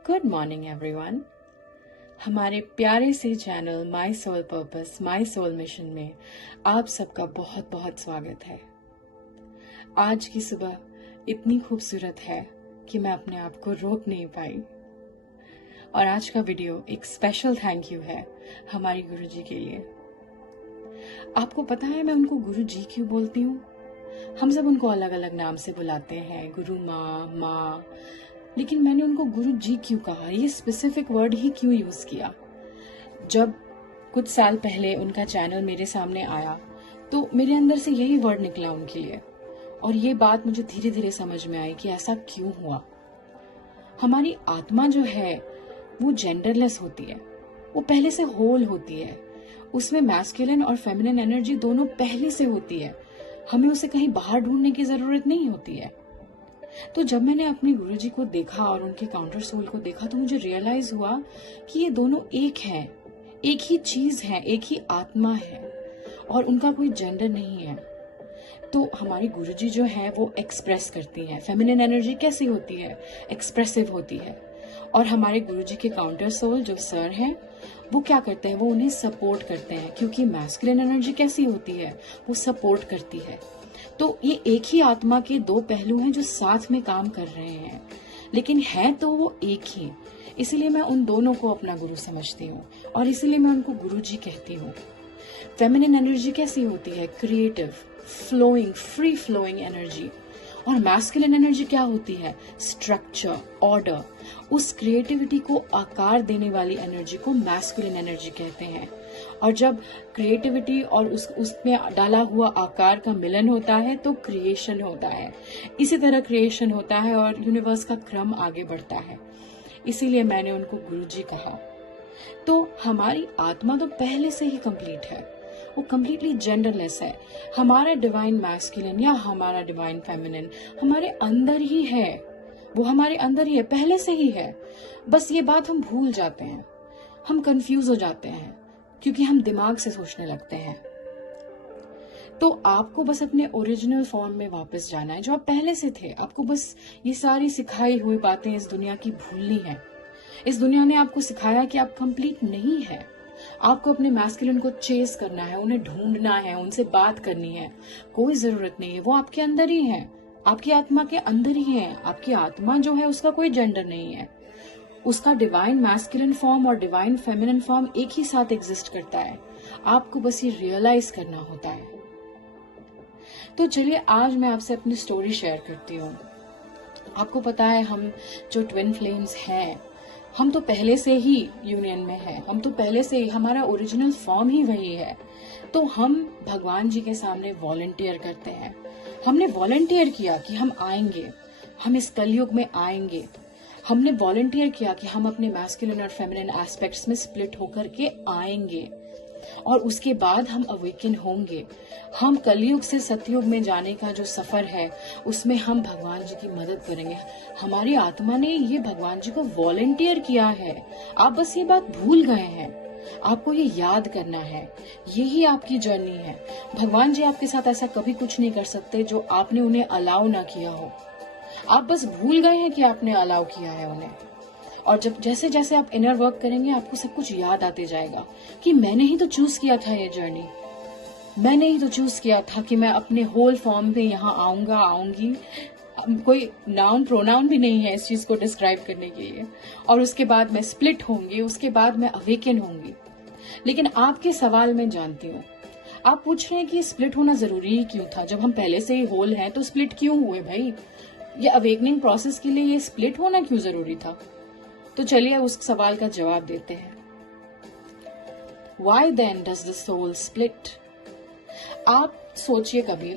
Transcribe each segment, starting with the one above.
Good morning everyone. हमारे प्यारे से channel my soul purpose my soul mission में आप सबका बहुत बहुत स्वागत है। आज की सुबह इतनी खूबसूरत है कि मैं अपने आप को रोक नहीं पाई। और आज का वीडियो एक स्पेशल थैंक यू है हमारी गुरुजी के लिए। आपको पता है मैं उनको गुरुजी क्यों बोलती हूँ? हम सब उनको अलग अलग नाम से बुलाते हैं, गुरु माँ, लेकिन मैंने उनको गुरु जी क्यों कहा, ये स्पेसिफिक वर्ड ही क्यों यूज किया? जब कुछ साल पहले उनका चैनल मेरे सामने आया तो मेरे अंदर से यही वर्ड निकला उनके लिए, और ये बात मुझे धीरे धीरे समझ में आई कि ऐसा क्यों हुआ। हमारी आत्मा जो है वो जेंडरलेस होती है, वो पहले से होल होती है, उसमें मैस्कुलिन और फेमिनिन एनर्जी दोनों पहले से होती है। हमें उसे कहीं बाहर ढूंढने की जरूरत नहीं होती है। तो जब मैंने अपने गुरुजी को देखा और उनके काउंटर सोल को देखा तो मुझे रियलाइज हुआ कि ये दोनों एक हैं, एक ही चीज है, एक ही आत्मा है और उनका कोई जेंडर नहीं है। तो हमारी गुरुजी जो है वो एक्सप्रेस करती हैं। फेमिनिन एनर्जी कैसी होती है? एक्सप्रेसिव होती है। और हमारे गुरुजी के काउंटर सोल जो सर हैं वो क्या करते हैं? वो उन्हें सपोर्ट करते हैं, क्योंकि मैस्कुलिन एनर्जी कैसी होती है? वो सपोर्ट करती है। तो ये एक ही आत्मा के दो पहलू हैं जो साथ में काम कर रहे हैं, लेकिन है तो वो एक ही। इसीलिए मैं उन दोनों को अपना गुरु समझती हूँ और इसीलिए मैं उनको गुरुजी कहती हूँ। फेमिनिन एनर्जी कैसी होती है? Creative, flowing, free flowing energy. और मैस्कुलिन एनर्जी क्या होती है? Structure, order. उस क्रिएटिविटी को आकार देने वाली एनर्जी को मैस्कुलिन एनर्जी कहते हैं। और जब क्रिएटिविटी और उसमें डाला हुआ आकार का मिलन होता है तो क्रिएशन होता है। इसी तरह क्रिएशन होता है और यूनिवर्स का क्रम आगे बढ़ता है। इसीलिए मैंने उनको गुरुजी कहा। तो हमारी आत्मा तो पहले से ही कंप्लीट है, वो कंप्लीटली जेंडरलेस है। हमारा डिवाइन मैस्कुलिन या हमारा डिवाइन फेमिनिन हमारे अंदर ही है, वो हमारे अंदर ही है, पहले से ही है। बस ये बात हम भूल जाते हैं, हम कंफ्यूज हो जाते हैं क्योंकि हम दिमाग से सोचने लगते हैं। तो आपको बस अपने ओरिजिनल फॉर्म में वापस जाना है, जो आप पहले से थे। आपको बस ये सारी सिखाई हुई बातें इस दुनिया की भूलनी है। इस दुनिया ने आपको सिखाया कि आप कंप्लीट नहीं है। आपको अपने मैस्कुलिन को चेस करना है, उन्हें ढूंढना है, उनसे बात करनी है। कोई जरूरत नहीं है, वो आपके अंदर ही है, आपकी आत्मा के अंदर ही है। आपकी आत्मा जो है उसका कोई जेंडर नहीं है, उसका डिवाइन मैस्कुलिन फॉर्म और डिवाइन फेमिनिन फॉर्म एक ही साथ एग्जिस्ट करता है। आपको बस ये रियलाइज करना होता है। तो चलिए आज मैं आपसे अपनी स्टोरी शेयर करती हूँ। आपको पता है हम जो ट्विन फ्लेम्स हैं, हम तो पहले से ही यूनियन में हैं, हम तो पहले से ही, हमारा ओरिजिनल फॉर्म ही वही है। तो हम भगवान जी के सामने वॉलंटियर करते हैं। हमने वॉलंटियर किया कि हम आएंगे, हम इस कलयुग में आएंगे। हमने वॉलंटियर किया कि हम अपने मैस्कुलिन और फेमिनिन एस्पेक्ट्स में स्प्लिट होकर के आएंगे और उसके बाद हम अवेकन होंगे। हम कलयुग से सतयुग में जाने का जो सफर है उसमें हम भगवान जी की मदद करेंगे। हमारी आत्मा ने ये भगवान जी को वॉलंटियर किया है। आप बस ये बात भूल गए हैं, आपको ये याद करना है। यही आपकी जर्नी है। भगवान जी आपके साथ ऐसा कभी कुछ नहीं कर सकते जो आपने उन्हें अलाउ ना किया हो। आप बस भूल गए हैं कि आपने अलाउ किया है उन्हें। और जब जैसे जैसे आप इनर वर्क करेंगे आपको सब कुछ याद आते जाएगा कि मैंने ही तो चूज किया था ये जर्नी, मैंने ही तो चूज किया था कि मैं अपने होल फॉर्म में यहाँ आऊंगी। कोई नाउन प्रोनाउन भी नहीं है इस चीज को डिस्क्राइब करने के लिए। और उसके बाद मैं स्प्लिट होंगी, उसके बाद मैं अवेकन होंगी। लेकिन आपके सवाल में जानती हूँ, आप पूछ रहे हैं कि ये स्प्लिट होना जरूरी ही क्यों था? जब हम पहले से ही होल हैं तो स्प्लिट क्यों हुए भाई? ये अवेकनिंग प्रोसेस के लिए ये स्प्लिट होना क्यों जरूरी था? तो चलिए उस सवाल का जवाब देते हैं। Why then does the soul split? आप सोचिए, कभी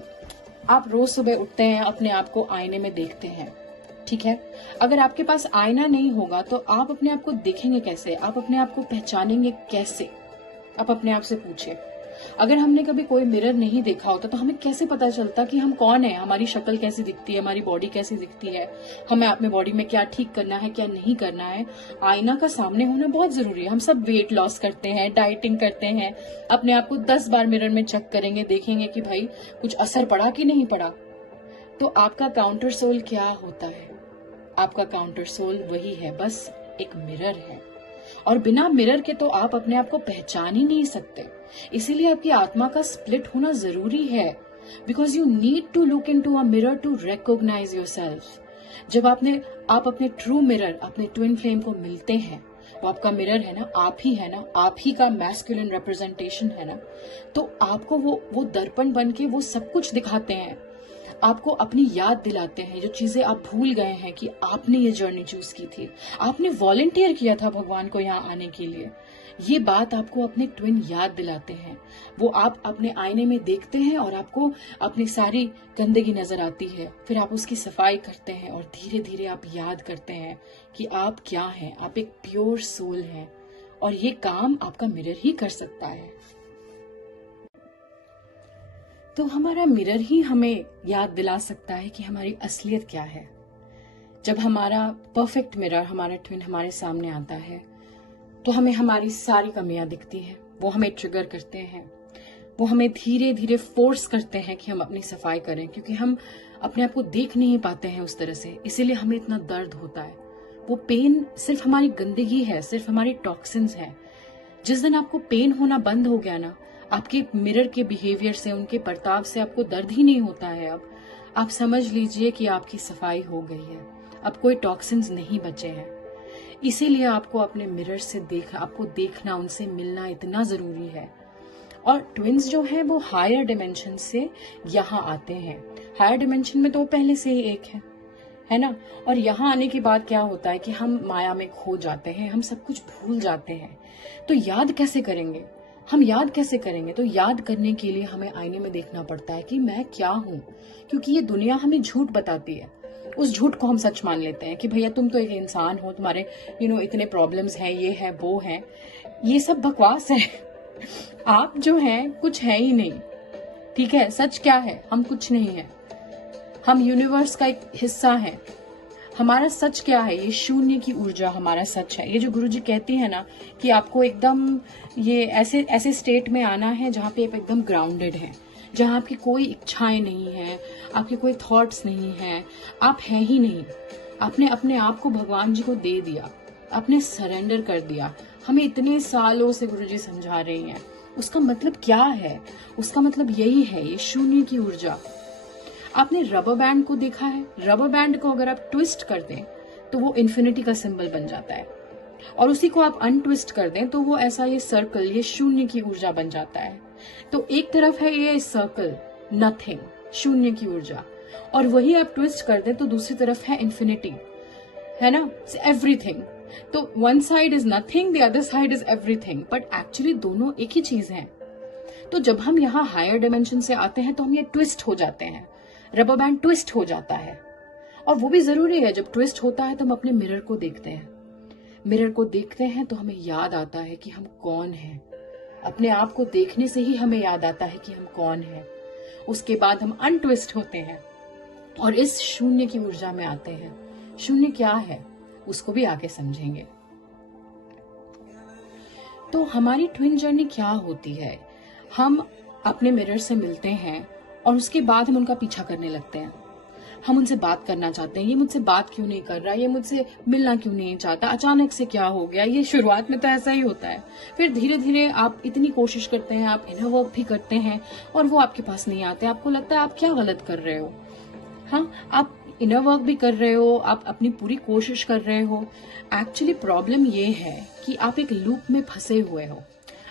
आप रोज सुबह उठते हैं, अपने आप को आईने में देखते हैं, ठीक है? अगर आपके पास आईना नहीं होगा तो आप अपने आप को देखेंगे कैसे? आप अपने आप को पहचानेंगे कैसे? आप अपने आप से पूछिए। अगर हमने कभी कोई मिरर नहीं देखा होता तो हमें कैसे पता चलता कि हम कौन है, हमारी शक्ल कैसी दिखती है, हमारी बॉडी कैसी दिखती है, हमें अपने बॉडी में क्या ठीक करना है, क्या नहीं करना है। आईना का सामने होना बहुत जरूरी है। हम सब वेट लॉस करते हैं, डाइटिंग करते हैं, अपने आप को 10 बार मिरर में चेक करेंगे, देखेंगे कि भाई कुछ असर पड़ा कि नहीं पड़ा। तो आपका काउंटर सोल क्या होता है? आपका काउंटर सोल वही है, बस एक मिरर है, और बिना मिरर के तो आप अपने आप को पहचान ही नहीं सकते। इसीलिए आपकी आत्मा का स्प्लिट होना जरूरी है, because you need to look into a mirror to recognise yourself. जब आप अपने ट्रू मिरर, अपने ट्विन फ्लेम को मिलते हैं, वो आपका मिरर है ना, आप ही है ना, आप ही का मैस्कुलिन रिप्रेजेंटेशन है ना, तो आपको वो दर्पण बन के वो सब कुछ दिखाते हैं, आपको अपनी याद दिलाते हैं, जो चीजें आप भूल गए हैं कि आपने ये जर्नी चूज की थी, आपने वॉलंटियर किया था भगवान को यहाँ आने के लिए। ये बात आपको अपने ट्विन याद दिलाते हैं। वो आप अपने आईने में देखते हैं और आपको अपनी सारी गंदगी नजर आती है, फिर आप उसकी सफाई करते हैं और धीरे धीरे आप याद करते हैं कि आप क्या हैं, आप एक प्योर सोल हैं, और ये काम आपका मिरर ही कर सकता है। तो हमारा मिरर ही हमें याद दिला सकता है कि हमारी असलियत क्या है। जब हमारा परफेक्ट मिरर, हमारा ट्विन हमारे सामने आता है, तो हमें हमारी सारी कमियां दिखती हैं, वो हमें ट्रिगर करते हैं, वो हमें धीरे धीरे फोर्स करते हैं कि हम अपनी सफाई करें, क्योंकि हम अपने आप को देख नहीं पाते हैं उस तरह से, इसीलिए हमें इतना दर्द होता है। वो पेन सिर्फ हमारी गंदगी है, सिर्फ हमारी टॉक्सिन्स है। जिस दिन आपको पेन होना बंद हो गया ना, आपके मिरर के बिहेवियर से, उनके बर्ताव से आपको दर्द ही नहीं होता है, अब आप समझ लीजिए कि आपकी सफाई हो गई है, अब कोई टॉक्सिन्स नहीं बचे हैं। इसीलिए आपको अपने मिरर से आपको देखना, उनसे मिलना इतना जरूरी है। और ट्विन्स जो हैं वो हायर डिमेंशन से यहाँ आते हैं। हायर डिमेंशन में तो वो पहले से ही एक है ना। और यहाँ आने के बाद क्या होता है कि हम माया में खो जाते हैं, हम सब कुछ भूल जाते हैं। तो याद कैसे करेंगे, हम याद कैसे करेंगे? तो याद करने के लिए हमें आईने में देखना पड़ता है कि मैं क्या हूँ, क्योंकि ये दुनिया हमें झूठ बताती है। उस झूठ को हम सच मान लेते हैं कि भैया तुम तो एक इंसान हो, तुम्हारे इतने प्रॉब्लम्स हैं, ये है वो है। ये सब बकवास है। आप जो हैं कुछ है ही नहीं, ठीक है। सच क्या है? हम कुछ नहीं है, हम यूनिवर्स का एक हिस्सा है। हमारा सच क्या है? ये शून्य की ऊर्जा हमारा सच है। ये जो गुरुजी कहती है ना कि आपको एकदम ये ऐसे स्टेट में आना है जहाँ पे आप एकदम ग्राउंडेड है, जहाँ आपकी कोई इच्छाएं नहीं है, आपके कोई थॉट्स नहीं है, आप हैं ही नहीं। आपने अपने आप को भगवान जी को दे दिया, आपने सरेंडर कर दिया। हमें इतने सालों से गुरुजी समझा रही हैं। उसका मतलब क्या है? उसका मतलब यही है, ये शून्य की ऊर्जा। आपने रबर बैंड को देखा है? रबर बैंड को अगर आप ट्विस्ट कर दें तो वो इन्फिनिटी का सिंबल बन जाता है, और उसी को आप अनट्विस्ट कर दें तो वो ऐसा ये सर्कल, ये शून्य की ऊर्जा बन जाता है। तो एक तरफ है ये सर्कल, नथिंग, शून्य की ऊर्जा, और वही आप ट्विस्ट कर दें तो दूसरी तरफ है इन्फिनिटी, है ना, एवरीथिंग। तो one side is nothing, the other side is everything, but actually दोनों एक ही चीज है। तो जब हम यहाँ हायर डायमेंशन से आते हैं तो हम ये ट्विस्ट हो जाते हैं, रबर बैंड ट्विस्ट हो जाता है। और वो भी जरूरी है, जब ट्विस्ट होता है तो हम अपने मिरर को देखते हैं। मिरर को देखते हैं तो हमें याद आता है कि हम कौन हैं। अपने आप को देखने से ही हमें याद आता है कि हम कौन हैं। उसके बाद हम अनट्विस्ट होते हैं और इस शून्य की ऊर्जा में आते हैं। शून्य क्या है उसको भी आगे समझेंगे। तो हमारी ट्विन जर्नी क्या होती है? हम अपने मिरर से मिलते हैं और उसके बाद हम उनका पीछा करने लगते हैं। हम उनसे बात करना चाहते हैं, ये मुझसे बात क्यों नहीं कर रहा, ये मुझसे मिलना क्यों नहीं चाहता, अचानक से क्या हो गया। ये शुरुआत में तो ऐसा ही होता है, फिर धीरे धीरे आप इतनी कोशिश करते हैं, आप इनर वर्क भी करते हैं और वो आपके पास नहीं आते। आपको लगता है आप क्या गलत कर रहे हो। हाँ, आप इनर वर्क भी कर रहे हो, आप अपनी पूरी कोशिश कर रहे हो। एक्चुअली प्रॉब्लम ये है कि आप एक लूप में फंसे हुए हो।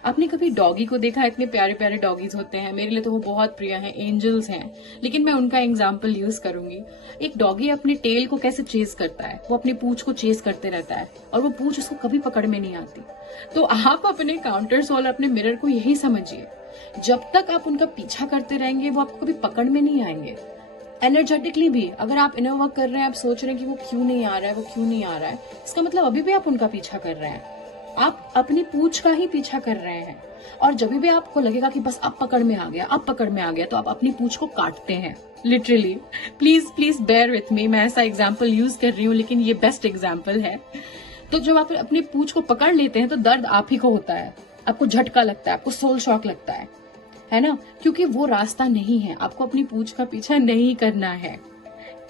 आपने कभी डॉगी को देखा? इतने प्यारे प्यारे डॉगीज होते हैं, मेरे लिए तो वो बहुत प्रिय हैं, एंजल्स हैं, लेकिन मैं उनका एग्जाम्पल यूज करूंगी। एक डॉगी अपने टेल को कैसे चेज करता है, वो अपनी पूंछ को चेज करते रहता है और वो पूंछ उसको कभी पकड़ में नहीं आती। तो आप अपने काउंटर सोल, अपने मिरर को यही समझिए, जब तक आप उनका पीछा करते रहेंगे वो आपको कभी पकड़ में नहीं आएंगे। एनर्जेटिकली भी अगर आप इनर वर्क कर रहे हैं, आप सोच रहे हैं कि वो क्यों नहीं आ रहा है, वो क्यों नहीं आ रहा है, इसका मतलब अभी भी आप उनका पीछा कर रहे हैं, आप अपनी पूंछ का ही पीछा कर रहे हैं। और जब भी आपको लगेगा कि बस अब पकड़ में आ गया, अब पकड़ में आ गया, तो आप अपनी पूंछ को काटते हैं, literally. Please bear with me, मैं ऐसा एग्जाम्पल यूज कर रही हूँ लेकिन ये बेस्ट एग्जाम्पल है। तो जब आप अपनी पूंछ को पकड़ लेते हैं तो दर्द आप ही को होता है, आपको झटका लगता है, आपको सोल शॉक लगता है ना, क्योंकि वो रास्ता नहीं है, आपको अपनी पूंछ का पीछा नहीं करना है।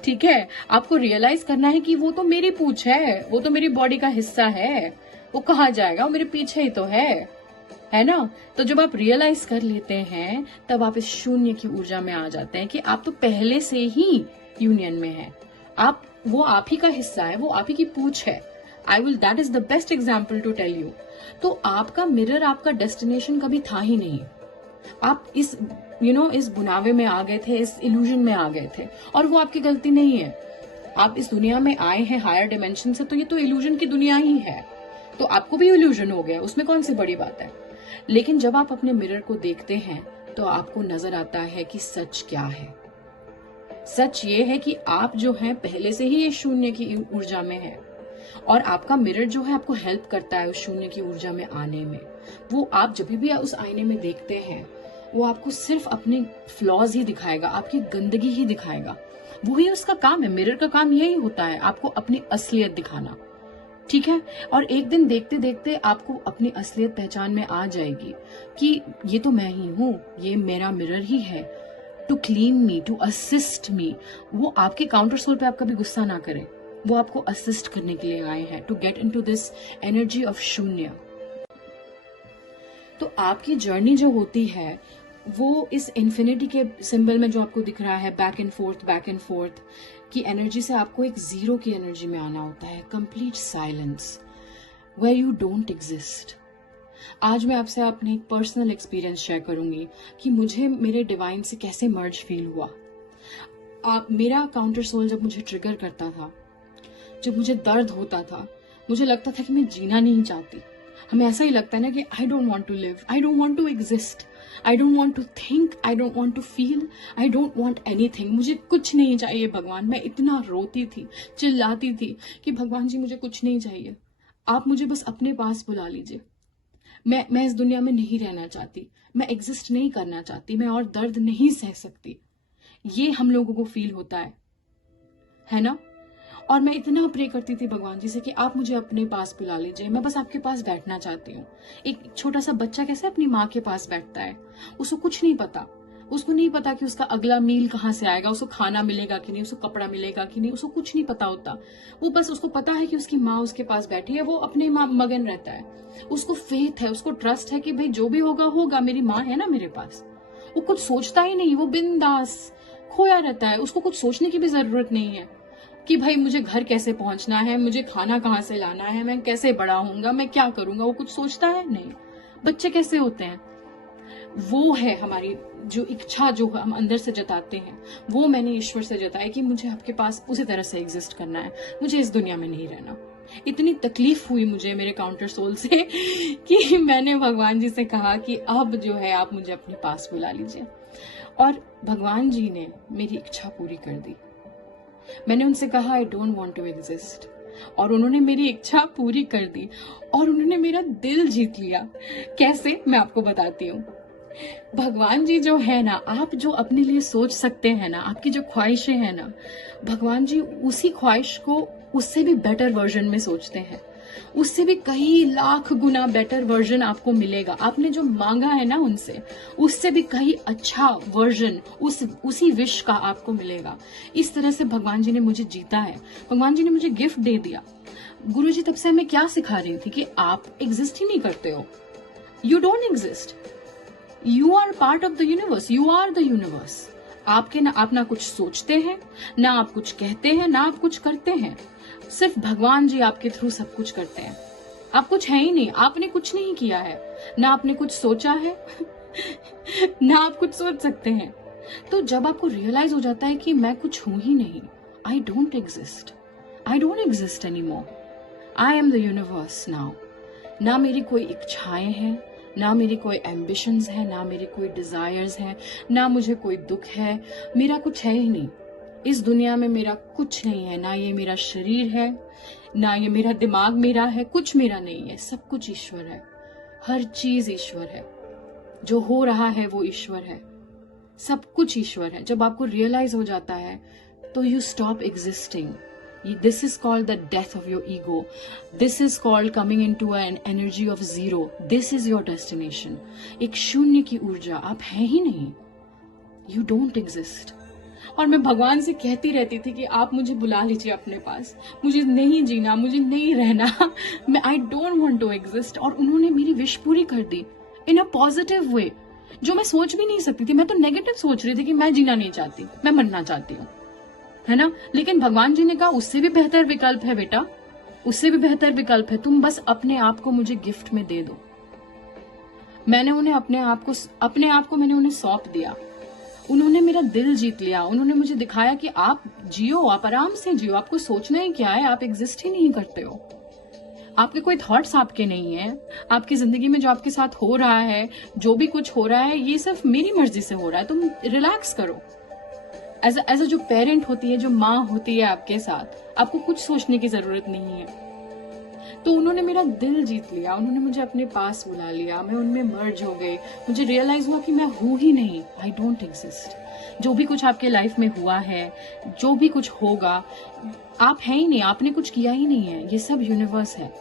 ठीक है, आपको रियलाइज करना है कि वो तो मेरी पूंछ है, वो तो मेरी बॉडी का हिस्सा है, वो कहाँ जाएगा, वो मेरे पीछे ही तो है ना। तो जब आप रियलाइज कर लेते हैं तब आप इस शून्य की ऊर्जा में आ जाते हैं कि आप तो पहले से ही यूनियन में हैं। वो आप ही का हिस्सा है, वो आप ही की पूंछ है। That is the best example to tell you. तो आपका मिरर आपका डेस्टिनेशन कभी था ही नहीं। आप इस इस बुनावे में आ गए थे, इस इल्यूजन में आ गए थे, और वो आपकी गलती नहीं है। आप इस दुनिया में आए हैं हायर डिमेंशन से, तो ये तो इल्यूजन की दुनिया ही है, तो आपको भी इल्यूजन हो गया, उसमें कौन सी बड़ी बात है। लेकिन जब आप अपने मिरर को देखते हैं तो आपको नजर आता है कि सच क्या है। सच ये है कि आप जो हैं पहले से ही ये शून्य की ऊर्जा में है, और आपका मिरर जो है आपको हेल्प करता है उस शून्य की ऊर्जा में आने में। वो आप जब भी उस आईने में देखते हैं वो आपको सिर्फ अपने फ्लॉज ही दिखाएगा, आपकी गंदगी ही दिखाएगा। वही उसका काम है, मिरर का काम यही होता है, आपको अपनी असलियत दिखाना। ठीक है, और एक दिन देखते देखते आपको अपनी असलियत पहचान में आ जाएगी कि ये तो मैं ही हूँ, ये मेरा मिरर ही है। To clean me, to assist me. वो आपके काउंटर सोल पे आप कभी गुस्सा ना करें, वो आपको असिस्ट करने के लिए आए हैं, to get into this energy of शून्य। तो आपकी जर्नी जो होती है वो इस इन्फिनिटी के सिंबल में जो आपको दिख रहा है, बैक एंड फोर्थ की एनर्जी से आपको एक जीरो की एनर्जी में आना होता है, complete silence where you don't exist. आज मैं आपसे अपनी पर्सनल एक्सपीरियंस शेयर करूंगी कि मुझे मेरे डिवाइन से कैसे मर्ज फील हुआ। मेरा काउंटर सोल जब मुझे ट्रिगर करता था, जब मुझे दर्द होता था, मुझे लगता था कि मैं जीना नहीं चाहती। हमें ऐसा ही लगता है ना कि I don't want to live, I don't want to exist, I don't want to think, I don't want to feel, I don't want anything. मुझे कुछ नहीं चाहिए भगवान। मैं इतना रोती थी, चिल्लाती थी कि भगवान जी मुझे कुछ नहीं चाहिए, आप मुझे बस अपने पास बुला लीजिए। मैं इस दुनिया में नहीं रहना चाहती, मैं एग्जिस्ट नहीं करना चाहती, मैं और दर्द नहीं सह सकती। ये हम लोगों को फील होता है ना। और मैं इतना प्रे करती थी भगवान जी से कि आप मुझे अपने पास बुला लीजिए, मैं बस आपके पास बैठना चाहती हूँ। एक छोटा सा बच्चा कैसे अपनी माँ के पास बैठता है, उसको कुछ नहीं पता, उसको नहीं पता कि उसका अगला मील कहाँ से आएगा, उसको खाना मिलेगा कि नहीं, उसको कपड़ा मिलेगा कि नहीं, उसको कुछ नहीं पता होता। वो बस उसको पता है कि उसकी माँ उसके पास बैठी है, वो अपने मगन रहता है। उसको फेथ है, उसको ट्रस्ट है कि भाई जो भी होगा होगा, मेरी माँ है ना मेरे पास। वो कुछ सोचता ही नहीं, वो बिंदास खोया रहता है। उसको कुछ सोचने की भी जरूरत नहीं है कि भाई मुझे घर कैसे पहुंचना है, मुझे खाना कहाँ से लाना है, मैं कैसे बड़ा होऊंगा, मैं क्या करूंगा। वो कुछ सोचता है नहीं। बच्चे कैसे होते हैं, वो है हमारी जो इच्छा जो हम अंदर से जताते हैं, वो मैंने ईश्वर से जताया कि मुझे आपके पास उसी तरह से एग्जिस्ट करना है, मुझे इस दुनिया में नहीं रहना। इतनी तकलीफ हुई मुझे मेरे काउंटर सोल से कि मैंने भगवान जी से कहा कि अब जो है आप मुझे अपने पास बुला लीजिए। और भगवान जी ने मेरी इच्छा पूरी कर दी। मैंने उनसे कहा I don't want to exist, और उन्होंने मेरी इच्छा पूरी कर दी, और उन्होंने मेरा दिल जीत लिया। कैसे, मैं आपको बताती हूँ। भगवान जी जो है ना, आप जो अपने लिए सोच सकते हैं ना, आपकी जो ख्वाहिशें हैं ना, भगवान जी उसी ख्वाहिश को उससे भी बेटर वर्जन में सोचते हैं। उससे भी कई लाख गुना बेटर वर्जन आपको मिलेगा। आपने जो मांगा है ना उनसे, उससे भी कई अच्छा वर्जन उसी विश का आपको मिलेगा। इस तरह से भगवान जी ने मुझे जीता है, भगवान जी ने मुझे गिफ्ट दे दिया। गुरु जी तब से हमें क्या सिखा रही थी कि आप एग्जिस्ट ही नहीं करते हो, you don't exist, you are part of the universe, you are the universe. आप ना कुछ सोचते हैं, ना आप कुछ कहते हैं, ना आप कुछ करते हैं, सिर्फ भगवान जी आपके थ्रू सब कुछ करते हैं। आप कुछ है ही नहीं, आपने कुछ नहीं किया है, ना आपने कुछ सोचा है ना आप कुछ सोच सकते हैं। तो जब आपको रियलाइज हो जाता है कि मैं कुछ हूं ही नहीं, I don't exist any more, I am the universe now. ना मेरी कोई इच्छाएं हैं, ना मेरी कोई एम्बिशंस है, ना मेरे कोई डिजायर्स हैं, ना मुझे कोई दुख है, मेरा कुछ है ही नहीं। इस दुनिया में मेरा कुछ नहीं है, ना ये मेरा शरीर है, ना ये मेरा दिमाग मेरा है, कुछ मेरा नहीं है, सब कुछ ईश्वर है। हर चीज ईश्वर है, जो हो रहा है वो ईश्वर है, सब कुछ ईश्वर है। जब आपको रियलाइज हो जाता है तो you stop existing. This is called the death of your ego, this is called coming into an energy of zero. This is your destination, एक शून्य की ऊर्जा। आप हैं ही नहीं, यू डोंट एग्जिस्ट। और मैं भगवान से कहती रहती थी कि आप मुझे बुला लीजिए अपने पास, मुझे नहीं जीना, मुझे नहीं रहना, मैं I don't want to exist. और उन्होंने मेरी विश पूरी कर दी इन अ पॉजिटिव वे, जो मैं सोच भी नहीं सकती थी। मैं तो नेगेटिव सोच रही थी कि मैं जीना नहीं चाहती, मैं मरना चाहती हूँ, है ना। लेकिन भगवान जी ने कहा उससे भी बेहतर विकल्प है बेटा, उससे भी बेहतर विकल्प है, तुम बस अपने आप को मुझे गिफ्ट में दे दो। मैंने उन्हें अपने आप को मैंने उन्हें सौंप दिया। उन्होंने मेरा दिल जीत लिया। उन्होंने मुझे दिखाया कि आप जियो, आप आराम से जियो, आपको सोचना ही क्या है, आप एग्जिस्ट ही नहीं करते हो, आपके कोई थॉट्स आपके नहीं है, आपकी जिंदगी में जो आपके साथ हो रहा है, जो भी कुछ हो रहा है, ये सिर्फ मेरी मर्जी से हो रहा है, तुम रिलैक्स करो। एज अ जो पेरेंट होती है, जो माँ होती है आपके साथ, आपको कुछ सोचने की जरूरत नहीं है। तो उन्होंने मेरा दिल जीत लिया, उन्होंने मुझे अपने पास बुला लिया, मैं उनमें मर्ज हो गई। मुझे रियलाइज हुआ कि मैं हूं ही नहीं, आई डोंट एग्जिस्ट। जो भी कुछ आपके लाइफ में हुआ है, जो भी कुछ होगा, आप हैं ही नहीं, आपने कुछ किया ही नहीं है, ये सब यूनिवर्स है,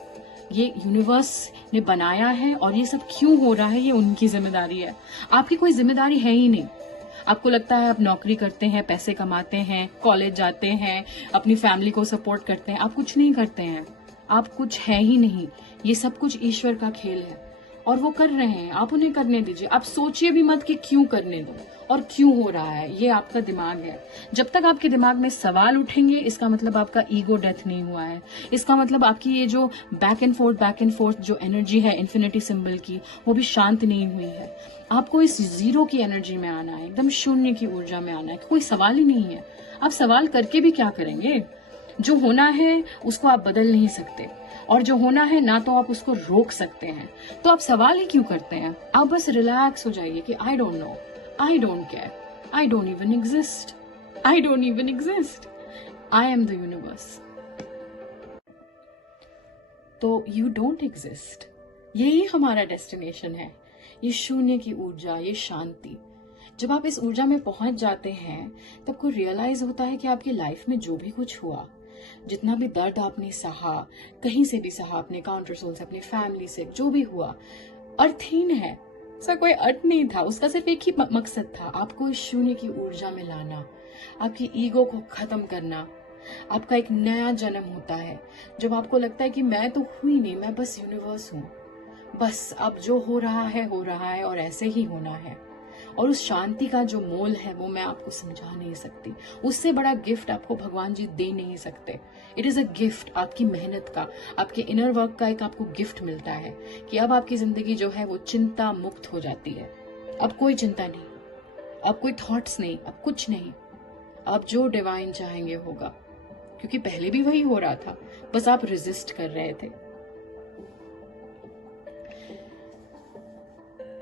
ये यूनिवर्स ने बनाया है। और ये सब क्यों हो रहा है, ये उनकी जिम्मेदारी है, आपकी कोई जिम्मेदारी है ही नहीं। आपको लगता है आप नौकरी करते हैं, पैसे कमाते हैं, कॉलेज जाते हैं, अपनी फैमिली को सपोर्ट करते हैं, आप कुछ नहीं करते हैं, आप कुछ है ही नहीं। ये सब कुछ ईश्वर का खेल है और वो कर रहे हैं, आप उन्हें करने दीजिए। आप सोचिए भी मत कि क्यों करने दो और क्यों हो रहा है, ये आपका दिमाग है। जब तक आपके दिमाग में सवाल उठेंगे, इसका मतलब आपका ईगो डेथ नहीं हुआ है, इसका मतलब आपकी ये जो बैक एंड फोर्थ जो एनर्जी है इन्फिनिटी सिंबल की, वो भी शांत नहीं हुई है। आपको इस जीरो की एनर्जी में आना है, एकदम शून्य की ऊर्जा में आना है। कोई सवाल ही नहीं है, आप सवाल करके भी क्या करेंगे। जो होना है उसको आप बदल नहीं सकते, और जो होना है ना तो आप उसको रोक सकते हैं, तो आप सवाल ही क्यों करते हैं। आप बस रिलैक्स हो जाइए कि I don't know, I don't care, I don't even exist, I don't even exist, I am the universe. तो यू डोंट एग्जिस्ट, यही हमारा डेस्टिनेशन है, ये शून्य की ऊर्जा, ये शांति। जब आप इस ऊर्जा में पहुंच जाते हैं, तब को रियलाइज होता है कि आपकी लाइफ में जो भी कुछ हुआ, जितना भी दर्द आपने सहा, कहीं से भी सहा, अपने काउंटर सोल से, अपनी फैमिली से, जो भी हुआ, अर्थहीन है, उसका कोई अर्थ नहीं था। उसका सिर्फ एक ही मकसद था, आपको इस शून्य की ऊर्जा में लाना, आपकी ईगो को खत्म करना। आपका एक नया जन्म होता है जब आपको लगता है कि मैं तो हुई नहीं, मैं बस यूनिवर्स हूँ, बस अब जो हो रहा है और ऐसे ही होना है। और उस शांति का जो मोल है वो मैं आपको समझा नहीं सकती। उससे बड़ा गिफ्ट आपको भगवान जी दे नहीं सकते। इट इज अ गिफ्ट, आपकी मेहनत का, आपके इनर वर्क का एक आपको गिफ्ट मिलता है कि अब आपकी जिंदगी जो है वो चिंता मुक्त हो जाती है। अब कोई चिंता नहीं, अब कोई थॉट्स नहीं, अब कुछ नहीं, अब जो डिवाइन चाहेंगे होगा, क्योंकि पहले भी वही हो रहा था, बस आप रेजिस्ट कर रहे थे।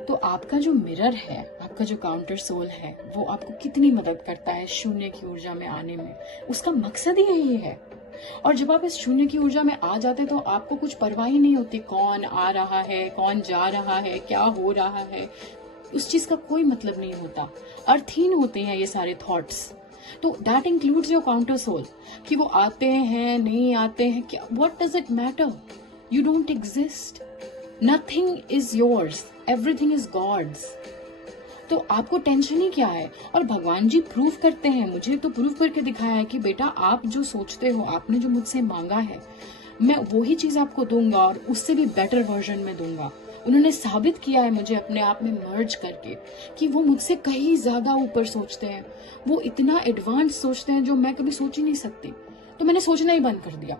तो आपका जो मिरर है, आपका जो काउंटर सोल है, वो आपको कितनी मदद करता है शून्य की ऊर्जा में आने में, उसका मकसद ही यही है। और जब आप इस शून्य की ऊर्जा में आ जाते तो आपको कुछ परवाह ही नहीं होती, कौन आ रहा है, कौन जा रहा है, क्या हो रहा है, उस चीज का कोई मतलब नहीं होता। अर्थहीन होते हैं ये सारे थॉट्स। तो that includes your counter soul, कि वो आते हैं नहीं आते हैं, क्या, what does it matter, you don't exist, nothing is yours, everything is God's. तो आपको टेंशन ही क्या है। और भगवान जी प्रूव करते हैं, मुझे तो प्रूव करके दिखाया है कि बेटा आप जो सोचते हो, आपने जो मुझसे मांगा है, मैं वही चीज आपको दूंगा और उससे भी बेटर वर्जन में दूंगा। उन्होंने साबित किया है मुझे अपने आप में मर्ज करके कि वो मुझसे कहीं ज्यादा ऊपर सोचते हैं, वो इतना एडवांस सोचते हैं जो मैं कभी सोच ही नहीं सकती। तो मैंने सोचना ही बंद कर दिया।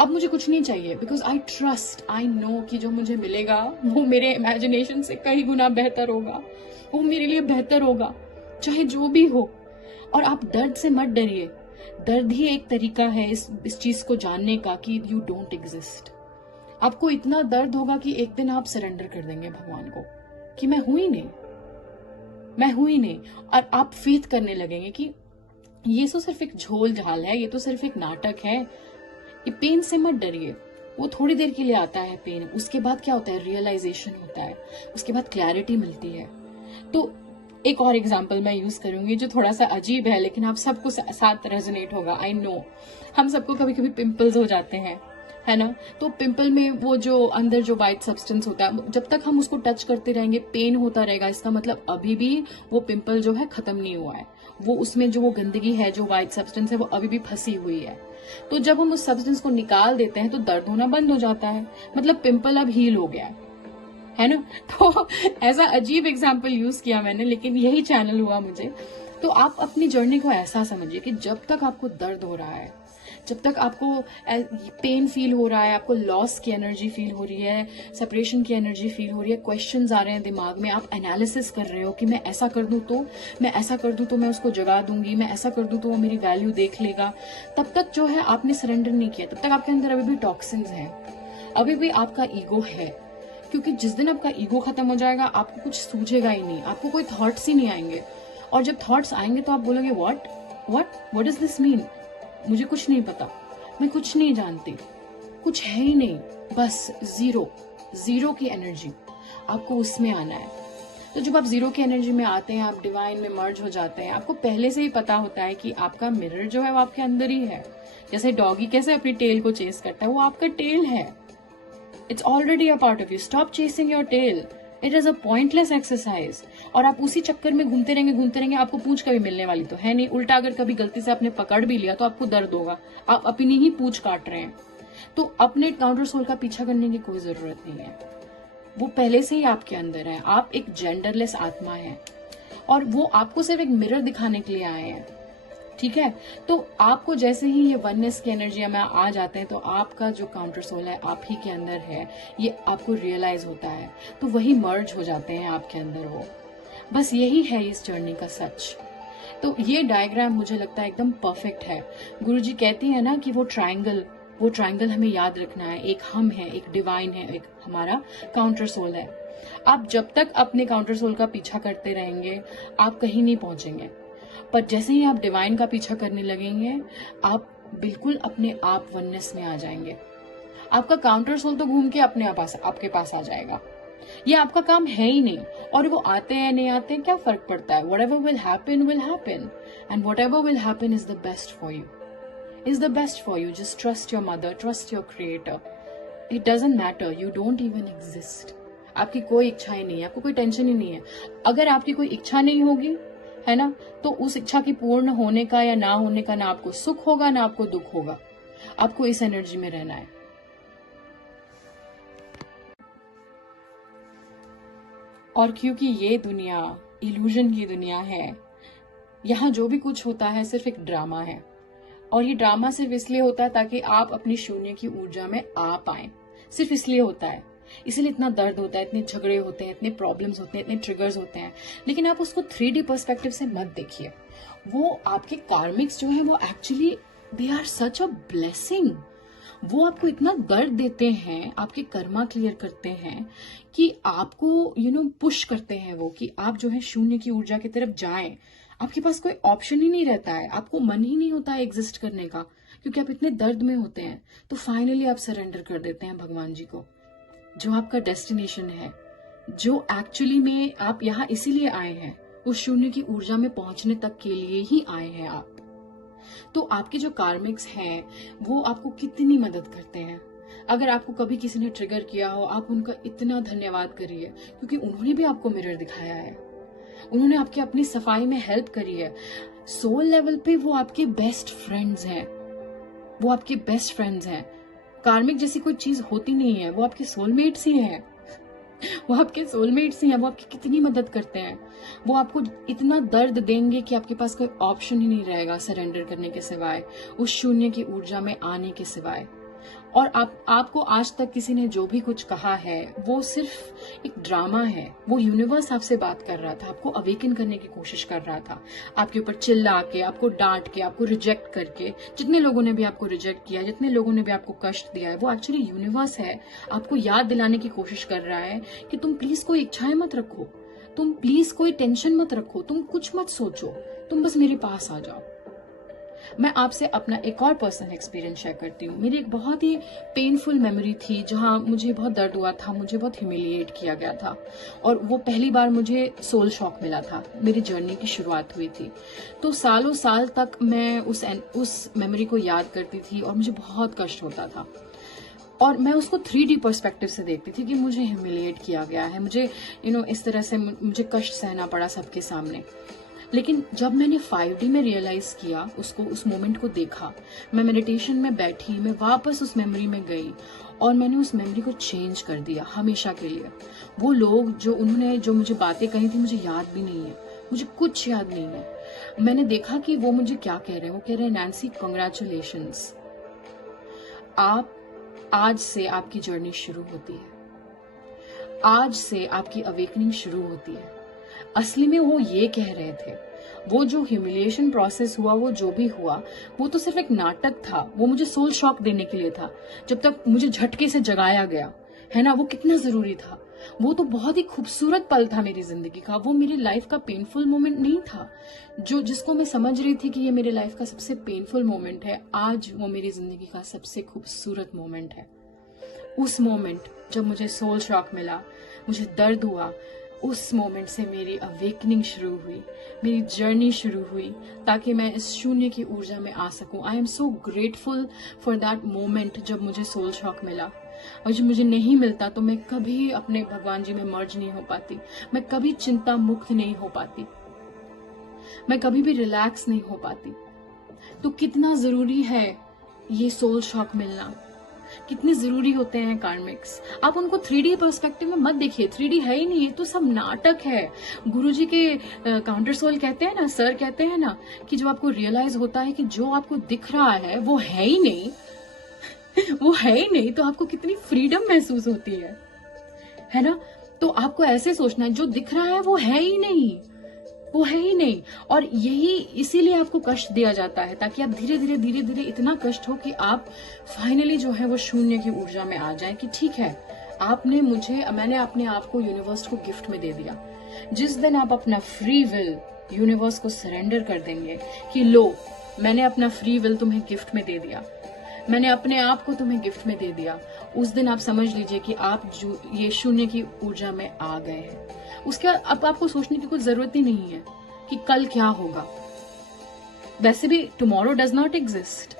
अब मुझे कुछ नहीं चाहिए, because I trust, I know कि जो मुझे मिलेगा वो मेरे इमेजिनेशन से कई गुना बेहतर होगा, वो मेरे लिए बेहतर होगा, चाहे जो भी हो। और आप दर्द से मत डरिए, दर्द ही एक तरीका है इस चीज को जानने का कि यू डोंट एग्जिस्ट। आपको इतना दर्द होगा कि एक दिन आप सरेंडर कर देंगे भगवान को कि मैं हुई नहीं, मैं हुई नहीं, और आप फेथ करने लगेंगे कि ये तो सिर्फ एक झोल झाल है, ये तो सिर्फ एक नाटक है। ये पेन से मत डरिए, वो थोड़ी देर के लिए आता है पेन, उसके बाद क्या होता है, रियलाइजेशन होता है, उसके बाद क्लैरिटी मिलती है। तो एक और एग्जांपल मैं यूज करूंगी जो थोड़ा सा अजीब है, लेकिन आप सबको साथ रेजोनेट होगा। आई नो हम सबको कभी कभी पिंपल्स हो जाते हैं, है ना। तो पिंपल में वो जो अंदर जो व्हाइट सब्सटेंस होता है, जब तक हम उसको टच करते रहेंगे पेन होता रहेगा, इसका मतलब अभी भी वो पिंपल जो है खत्म नहीं हुआ है। वो उसमें जो वो गंदगी है, जो व्हाइट सब्सटेंस है, वो अभी भी फंसी हुई है। तो जब हम उस सब्सटेंस को निकाल देते हैं तो दर्द होना बंद हो जाता है, मतलब पिंपल अब हील हो गया है ना। तो ऐसा अजीब एग्जाम्पल यूज किया मैंने, लेकिन यही चैनल हुआ मुझे। तो आप अपनी जर्नी को ऐसा समझिए कि जब तक आपको दर्द हो रहा है, जब तक आपको पेन फील हो रहा है, आपको लॉस की एनर्जी फील हो रही है, सेपरेशन की एनर्जी फील हो रही है, क्वेश्चंस आ रहे हैं दिमाग में, आप एनालिसिस कर रहे हो कि मैं ऐसा कर दूं तो, मैं ऐसा कर दूं तो मैं उसको जगा दूंगी, मैं ऐसा कर दूं तो वो मेरी वैल्यू देख लेगा, तब तक जो है आपने सरेंडर नहीं किया, तब तक आपके अंदर अभी भी टॉक्सिन्स हैं, अभी भी आपका ईगो है। क्योंकि जिस दिन आपका ईगो खत्म हो जाएगा, आपको कुछ सूझेगा ही नहीं, आपको कोई थॉट्स ही नहीं आएंगे। और जब थॉट्स आएंगे तो आप बोलोगे व्हाट डज दिस मीन, मुझे कुछ नहीं पता, मैं कुछ नहीं जानती, कुछ है ही नहीं, बस जीरो की एनर्जी, आपको उसमें आना है। तो जब आप जीरो की एनर्जी में आते हैं, आप डिवाइन में मर्ज हो जाते हैं, आपको पहले से ही पता होता है कि आपका मिरर जो है वो आपके अंदर ही है। जैसे डॉगी कैसे अपनी टेल को चेस करता है, वो आपका टेल है। It's already a part of you. Stop chasing your tail. It is a pointless exercise. और आप उसी चक्कर में घूमते रहेंगे, आपको पूंछ कभी मिलने वाली तो है नहीं। उल्टा अगर कभी गलती से आपने पकड़ भी लिया तो आपको दर्द होगा, आप अपनी ही पूंछ काट रहे हैं। तो अपने काउंटर सोल का पीछा करने की कोई जरूरत नहीं है, वो पहले से ही आपके अंदर है। आप एक जेंडरलेस आत्मा है और वो आपको सिर्फ एक मिरर दिखाने के लिए आए हैं, ठीक है। तो आपको जैसे ही ये वननेस की एनर्जी में आ जाते हैं तो आपका जो काउंटर सोल है आप ही के अंदर है, ये आपको रियलाइज होता है, तो वही मर्ज हो जाते हैं आपके अंदर वो। बस यही है इस जर्नी का सच। तो ये डायग्राम मुझे लगता है एकदम परफेक्ट है। गुरुजी कहती है ना कि वो ट्रायंगल हमें याद रखना है। एक हम है, एक डिवाइन है, एक हमारा काउंटर सोल है। आप जब तक अपने काउंटर सोल का पीछा करते रहेंगे आप कहीं नहीं पहुंचेंगे, पर जैसे ही आप डिवाइन का पीछा करने लगेंगे आप बिल्कुल अपने आप वननेस में आ जाएंगे। आपका काउंटर सोल तो घूम के अपने आप आपके पास आ जाएगा, ये आपका काम है ही नहीं। और वो आते हैं नहीं आते हैं क्या फर्क पड़ता है, whatever will happen and whatever will happen is the best for you. Just trust your mother, trust your creator. It doesn't matter, you don't even exist. आपकी कोई इच्छाएं नहीं है, आपको कोई टेंशन ही नहीं है। अगर आपकी कोई इच्छा नहीं होगी, है ना, तो उस इच्छा की पूर्ण होने का या ना होने का ना आपको सुख होगा ना आपको दुख होगा। आपको इस एनर्जी में रहना है। और क्योंकि ये दुनिया इल्यूजन की दुनिया है, यहाँ जो भी कुछ होता है सिर्फ एक ड्रामा है। और ये ड्रामा सिर्फ इसलिए होता है ताकि आप अपनी शून्य की ऊर्जा में आ पाए, सिर्फ इसलिए होता है। इसीलिए इतना दर्द होता है, इतने झगड़े होते हैं, इतने प्रॉब्लम्स होते हैं, इतने ट्रिगर्स होते हैं। लेकिन आप उसको 3D पर्सपेक्टिव से मत देखिए। वो आपके कार्मिक्स जो है वो actually they are such a blessing. वो आपको इतना दर्द देते हैं, आपके कर्मा क्लियर करते हैं कि आपको पुश करते हैं वो कि आप जो है शून्य की ऊर्जा की तरफ जाएं। आपके पास कोई ऑप्शन ही नहीं रहता है, आपको मन ही नहीं होता है एग्जिस्ट करने का, क्योंकि आप इतने दर्द में होते हैं। तो फाइनली आप सरेंडर कर देते हैं भगवान जी को, जो आपका डेस्टिनेशन है, जो एक्चुअली में आप यहाँ इसीलिए आए हैं, उस शून्य की ऊर्जा में पहुंचने तक के लिए ही आए हैं आप। तो आपके जो कार्मिक्स हैं वो आपको कितनी मदद करते हैं। अगर आपको कभी किसी ने ट्रिगर किया हो, आप उनका इतना धन्यवाद करिए, क्योंकि उन्होंने भी आपको मिरर दिखाया है, उन्होंने आपकी अपनी सफाई में हेल्प करी है। सोल लेवल पे वो आपके बेस्ट फ्रेंड्स हैं, वो आपके बेस्ट फ्रेंड्स हैं। कार्मिक जैसी कोई चीज होती नहीं है, वो आपके सोलमेट्स ही हैं, वो आपके सोलमेट्स ही हैं। वो आपकी कितनी मदद करते हैं, वो आपको इतना दर्द देंगे कि आपके पास कोई ऑप्शन ही नहीं रहेगा सरेंडर करने के सिवाय, उस शून्य की ऊर्जा में आने के सिवाय। और आपको आज तक किसी ने जो भी कुछ कहा है वो सिर्फ एक ड्रामा है। वो यूनिवर्स आपसे बात कर रहा था, आपको अवेकन करने की कोशिश कर रहा था, आपके ऊपर चिल्ला के, आपको डांट के, आपको रिजेक्ट करके। जितने लोगों ने भी आपको रिजेक्ट किया, जितने लोगों ने भी आपको कष्ट दिया है, वो एक्चुअली यूनिवर्स है, आपको याद दिलाने की कोशिश कर रहा है कि तुम प्लीज कोई इच्छाएं मत रखो, तुम प्लीज कोई टेंशन मत रखो, तुम कुछ मत सोचो, तुम बस मेरे पास आ जाओ। मैं आपसे अपना एक और पर्सनल एक्सपीरियंस शेयर करती हूँ। मेरी एक बहुत ही पेनफुल मेमोरी थी जहाँ मुझे बहुत दर्द हुआ था, मुझे बहुत ह्यूमिलिएट किया गया था, और वो पहली बार मुझे सोल शॉक मिला था, मेरी जर्नी की शुरुआत हुई थी। तो सालों साल तक मैं उस मेमोरी को याद करती थी और मुझे बहुत कष्ट होता था। और मैं उसको 3D पर्सपेक्टिव से देखती थी कि मुझे ह्यूमिलिएट किया गया है, मुझे इस तरह से मुझे कष्ट सहना पड़ा सबके सामने। लेकिन जब मैंने 5D में रियलाइज किया, उसको, उस मोमेंट को देखा, मैं मेडिटेशन में बैठी, मैं वापस उस मेमोरी में गई और मैंने उस मेमोरी को चेंज कर दिया हमेशा के लिए। वो लोग जो मुझे बातें कही थी, मुझे याद भी नहीं है, मुझे कुछ याद नहीं है। मैंने देखा कि वो मुझे क्या कह रहे हैं। वो कह रहे हैं, नैन्सी कांग्रेचुलेशंस, आप आज से आपकी जर्नी शुरू होती है, आज से आपकी अवेकनिंग शुरू होती है। असली में वो ये कह रहे थे। वो जो ह्यूमिलिएशन प्रोसेस हुआ, वो जो भी हुआ, वो तो सिर्फ एक नाटक था। वो मुझे सोल शॉक देने के लिए था। जब तक मुझे झटके से जगाया गया, है ना, वो कितना जरूरी था। वो तो बहुत ही खूबसूरत पल था मेरी जिंदगी का। वो मेरी लाइफ का पेनफुल मोमेंट नहीं था, जिसको मैं समझ रही थी कि ये मेरे लाइफ का सबसे पेनफुल मोमेंट है। आज वो मेरी जिंदगी का सबसे खूबसूरत मोमेंट है। उस मोमेंट जब मुझे सोल शॉक मिला, मुझे दर्द हुआ, उस मोमेंट से मेरी अवेकनिंग शुरू हुई, मेरी जर्नी शुरू हुई, ताकि मैं इस शून्य की ऊर्जा में आ सकूं। I am so grateful for that moment जब मुझे सोल शॉक मिला। और जब मुझे नहीं मिलता तो मैं कभी अपने भगवान जी में मर्ज नहीं हो पाती, मैं कभी चिंता मुक्त नहीं हो पाती, मैं कभी भी रिलैक्स नहीं हो पाती। तो कितना जरूरी है ये सोल शॉक मिलना, कितने जरूरी होते हैं कार्मिक्स। आप उनको 3D पर्सपेक्टिव में मत देखिए। 3D है ही नहीं, ये तो सब नाटक है। गुरुजी के काउंटर सोल कहते हैं ना, सर कहते हैं ना, कि जब आपको रियलाइज होता है कि जो आपको दिख रहा है वो है ही नहीं वो है ही नहीं, तो आपको कितनी फ्रीडम महसूस होती है ना। तो आपको ऐसे सोचना है, जो दिख रहा है वो है ही नहीं, वो है ही नहीं। और इसीलिए आपको कष्ट दिया जाता है, ताकि आप धीरे धीरे इतना कष्ट हो कि आप फाइनली जो है वो शून्य की ऊर्जा में आ जाए कि ठीक है, मैंने अपने आप को यूनिवर्स को गिफ्ट में दे दिया। जिस दिन आप अपना फ्री विल यूनिवर्स को सरेंडर कर देंगे कि लो, मैंने अपना फ्री विल तुम्हें गिफ्ट में दे दिया, मैंने अपने आप को तुम्हें गिफ्ट में दे दिया, उस दिन आप समझ लीजिए कि आप जो ये शून्य की ऊर्जा में आ गए हैं। उसके बाद अब आपको सोचने की कुछ जरूरत ही नहीं है कि कल क्या होगा। वैसे भी टुमारो डज नॉट एग्जिस्ट,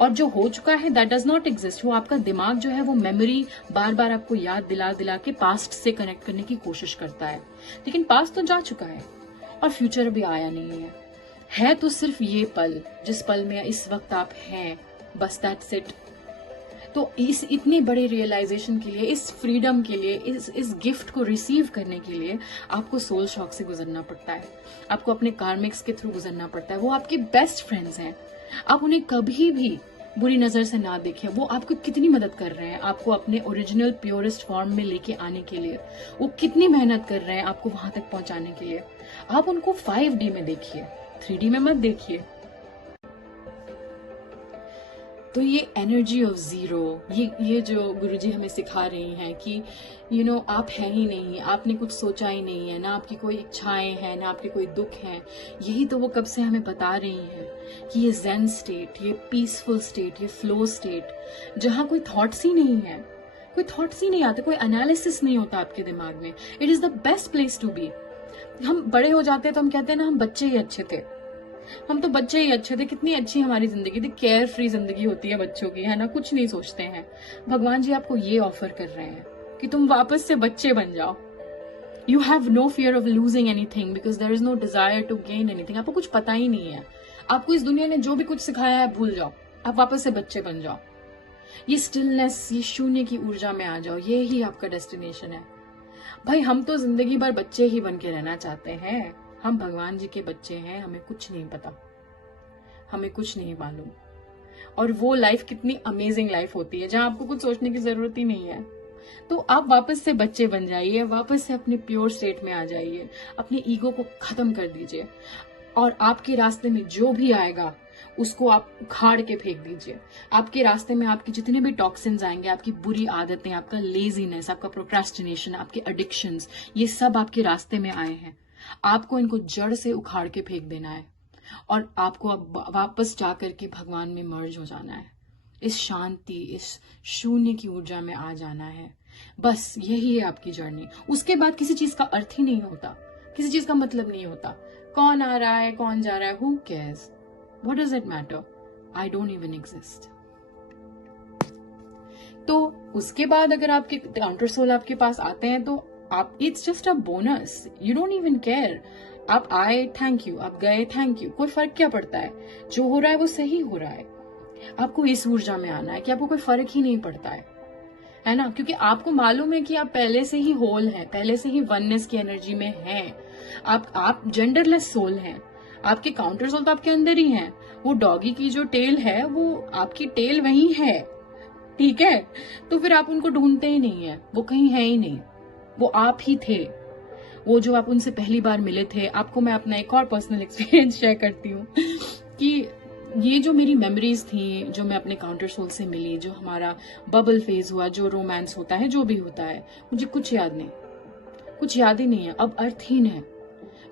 और जो हो चुका है दैट डज नॉट एग्जिस्ट। वो आपका दिमाग जो है वो मेमोरी बार बार आपको याद दिला दिला के पास्ट से कनेक्ट करने की कोशिश करता है। लेकिन पास्ट तो जा चुका है और फ्यूचर अभी आया नहीं है तो सिर्फ ये पल, जिस पल में इस वक्त आप हैं, बस दैट्स इट। तो इस इतने बड़े रियलाइजेशन के लिए, इस फ्रीडम के लिए, इस गिफ्ट को रिसीव करने के लिए आपको सोल शॉक से गुजरना पड़ता है, आपको अपने कार्मिक्स के थ्रू गुजरना पड़ता है। वो आपके बेस्ट फ्रेंड्स हैं, आप उन्हें कभी भी बुरी नजर से ना देखें। वो आपको कितनी मदद कर रहे हैं आपको अपने ओरिजिनल प्योरेस्ट फॉर्म में लेके आने के लिए, वो कितनी मेहनत कर रहे हैं आपको वहां तक पहुंचाने के लिए। आप उनको 5D में देखिए, 3D में मत देखिए। तो ये एनर्जी ऑफ जीरो, ये जो गुरुजी हमें सिखा रही हैं कि आप हैं ही नहीं, आपने कुछ सोचा ही नहीं है, ना आपकी कोई इच्छाएं हैं, ना आपके कोई दुख हैं। यही तो वो कब से हमें बता रही हैं कि ये ज़ेन स्टेट, ये पीसफुल स्टेट, ये फ्लो स्टेट, जहाँ कोई थॉट्स ही नहीं है, कोई थॉट्स ही नहीं आते, कोई एनालिसिस नहीं होता आपके दिमाग में। It is the best place to be. हम बड़े हो जाते हैं तो हम कहते हैं ना, हम बच्चे ही अच्छे थे, हम तो बच्चे ही अच्छे थे, कितनी अच्छी हमारी जिंदगी थी, केयर फ्री जिंदगी होती है बच्चों की, है ना, कुछ नहीं सोचते हैं। भगवान जी आपको ये ऑफर कर रहे हैं कि तुम वापस से बच्चे बन जाओ। You have no fear of losing anything because there is no desire to gain anything. आपको कुछ पता ही नहीं है, आपको इस दुनिया ने जो भी कुछ सिखाया है भूल जाओ, आप वापस से बच्चे बन जाओ। ये स्टिलनेस, ये शून्य की ऊर्जा में आ जाओ, ये ही आपका डेस्टिनेशन है। भाई हम तो जिंदगी भर बच्चे ही बन के रहना चाहते हैं, हम भगवान जी के बच्चे हैं, हमें कुछ नहीं पता, हमें कुछ नहीं मालूम। और वो लाइफ कितनी अमेजिंग लाइफ होती है जहां आपको कुछ सोचने की जरूरत ही नहीं है। तो आप वापस से बच्चे बन जाइए, वापस से अपने प्योर स्टेट में आ जाइए, अपने ईगो को खत्म कर दीजिए, और आपके रास्ते में जो भी आएगा उसको आप उखाड़ के फेंक दीजिए। आपके रास्ते में आपके जितने भी टॉक्सिन्स आएंगे, आपकी बुरी आदतें, आपका लेजीनेस, आपका प्रोक्रेस्टिनेशन, आपके एडिक्शंस, ये सब आपके रास्ते में आए हैं, आपको इनको जड़ से उखाड़ के फेंक देना है और आपको अब वापस जाकर के भगवान में मर्ज हो जाना है, इस शांति, इस शून्य की ऊर्जा में आ जाना है। बस यही है आपकी जर्नी। उसके बाद किसी चीज का अर्थ ही नहीं होता, किसी चीज का मतलब नहीं होता। कौन आ रहा है, कौन जा रहा है, who cares, what does it matter, I don't even exist. उसके बाद अगर आपके काउंटर सोल आपके पास आते हैं तो आप, it's just a bonus, you don't even care. आप आए थैंक यू, आप गए थैंक यू, कोई फर्क क्या पड़ता है? जो हो रहा है वो सही हो रहा है। आपको इस ऊर्जा में आना है कि आपको कोई फर्क ही नहीं पड़ता है ना, क्योंकि आपको मालूम है कि आप पहले से ही होल हैं, पहले से ही वननेस की एनर्जी में हैं। आप जेंडरलेस सोल हैं। आपके काउंटर सोल तो आपके अंदर ही हैं। वो डॉगी की जो टेल है वो आपकी टेल वही है, ठीक है? तो फिर आप उनको ढूंढते ही नहीं है, वो कहीं है ही नहीं, वो आप ही थे। वो जो आप उनसे पहली बार मिले थे, आपको मैं अपना एक और पर्सनल एक्सपीरियंस शेयर करती हूँ कि ये जो मेरी मेमोरीज थी, जो मैं अपने काउंटर सोल से मिली, जो हमारा बबल फेज हुआ, जो रोमांस होता है, जो भी होता है, मुझे कुछ याद नहीं, कुछ याद ही नहीं है। अब अर्थहीन है।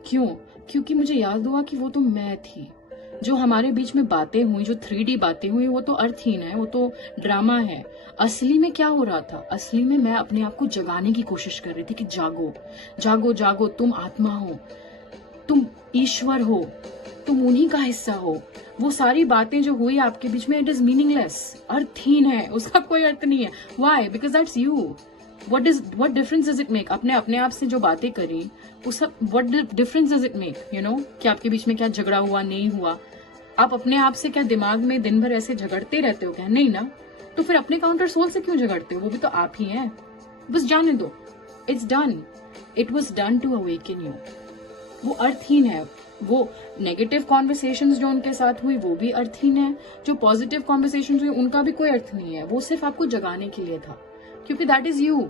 क्यों? क्योंकि मुझे याद हुआ कि वो तो मैं थी। जो हमारे बीच में बातें हुई, जो 3D बातें हुई, वो तो अर्थहीन है, वो तो ड्रामा है। असली में क्या हो रहा था? असली में मैं अपने आप को जगाने की कोशिश कर रही थी कि जागो जागो जागो, तुम आत्मा हो, तुम ईश्वर हो, तुम उन्हीं का हिस्सा हो। वो सारी बातें जो हुई आपके बीच में, इट इज मीनिंगलेस, अर्थहीन है, उसका कोई अर्थ नहीं है। Why? Because that's you. what difference does it make? अपने आप से जो बातें करी, उस what difference does it make? You know, कि आपके बीच में क्या झगड़ा हुआ, नहीं हुआ? आप अपने आप से क्या दिमाग में दिन भर ऐसे झगड़ते रहते हो क्या? नहीं ना। तो फिर अपने काउंटर सोल से क्यों झगड़ते हो? वो भी तो आप ही हैं। बस जाने दो, it's done, it was done to awaken you. वो अर्थहीन है। वो नेगेटिव कॉन्वर्सेशंस जो उनके साथ हुई वो भी अर्थहीन है, जो पॉजिटिव कॉन्वर्सेशंस हुई उनका भी कोई अर्थ नहीं है। वो सिर्फ आपको जगाने के लिए था, क्योंकि that is you,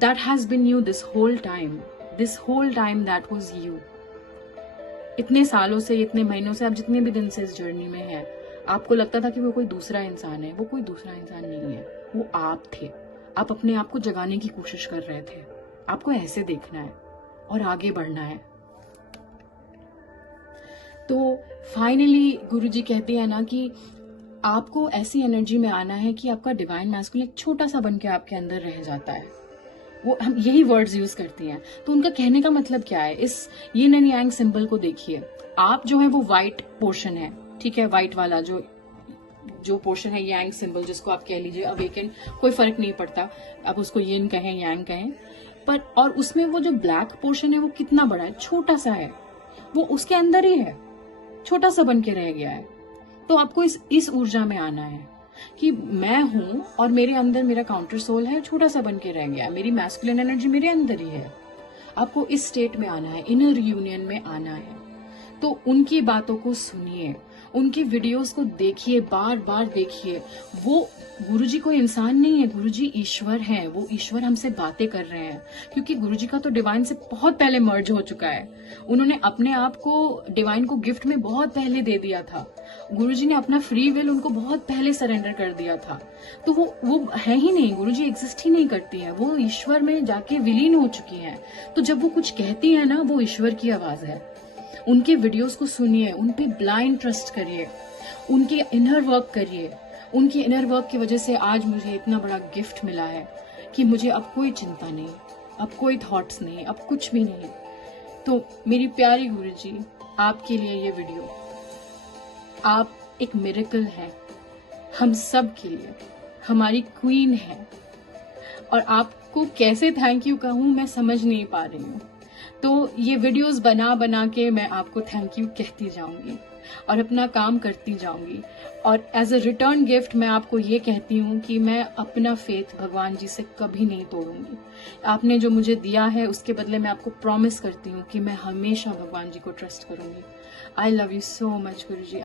that has been you this whole time that was you. इतने सालों से, इतने महीनों से, आप जितने भी दिन से इस जर्नी में हैं, आपको लगता था कि वो कोई दूसरा इंसान है। वो कोई दूसरा इंसान नहीं है, वो आप थे। आप अपने आप को जगाने की कोशिश कर रहे थे। आपको ऐसे देखना है और आगे बढ़ना है। तो फाइनली गुरुजी कहते हैं ना कि आपको ऐसी एनर्जी में आना है कि आपका डिवाइन मैस्कुलिन एक छोटा सा बन के आपके अंदर रह जाता है। वो हम यही वर्ड्स यूज करती हैं। तो उनका कहने का मतलब क्या है? इस यिन एंड यांग सिंबल को देखिए। आप जो है वो व्हाइट पोर्शन है, ठीक है? व्हाइट वाला जो पोर्शन है, यांग सिंबल जिसको आप कह लीजिए, अवेकन, कोई फर्क नहीं पड़ता, आप उसको यिन कहें, यांग कहें। पर और उसमें वो जो ब्लैक पोर्शन है वो कितना बड़ा है? छोटा सा है, वो उसके अंदर ही है, छोटा सा बन के रह गया है। तो आपको इस ऊर्जा में आना है कि मैं हूं और मेरे अंदर मेरा काउंटर सोल है, छोटा सा बन के रह गया, मेरी मैस्कुलिन एनर्जी मेरे अंदर ही है। आपको इस स्टेट में आना है, इनर यूनियन में आना है। तो उनकी बातों को सुनिए, उनकी वीडियोस को देखिए, बार बार देखिए। वो गुरुजी कोई इंसान नहीं है, गुरुजी ईश्वर है। वो ईश्वर हमसे बातें कर रहे हैं, क्योंकि गुरुजी का तो डिवाइन से बहुत पहले मर्ज हो चुका है। उन्होंने अपने आप को डिवाइन को गिफ्ट में बहुत पहले दे दिया था। गुरुजी ने अपना फ्री विल उनको बहुत पहले सरेंडर कर दिया था। तो वो है ही नहीं, गुरुजी एग्जिस्ट ही नहीं करती है, वो ईश्वर में जाके विलीन हो चुकी हैं। तो जब वो कुछ कहती है ना, वो ईश्वर की आवाज है। उनके वीडियोस को सुनिए, उन पे ब्लाइंड ट्रस्ट करिए, उनके इनर वर्क करिए। उनकी इनर वर्क की वजह से आज मुझे इतना बड़ा गिफ्ट मिला है कि मुझे अब कोई चिंता नहीं, अब कोई थॉट्स नहीं, अब कुछ भी नहीं। तो मेरी प्यारी गुरुजी, आपके लिए ये वीडियो, आप एक मिरेकल है, हम सब के लिए, हमारी क्वीन है। और आपको कैसे थैंक यू कहूँ मैं समझ नहीं पा रही हूँ। तो ये वीडियोस बना बना के मैं आपको थैंक यू कहती जाऊंगी और अपना काम करती जाऊंगी। और एज अ रिटर्न गिफ्ट मैं आपको ये कहती हूँ कि मैं अपना फेथ भगवान जी से कभी नहीं तोड़ूंगी। आपने जो मुझे दिया है उसके बदले मैं आपको प्रॉमिस करती हूँ कि मैं हमेशा भगवान जी को ट्रस्ट करूंगी। I love you so much Guruji.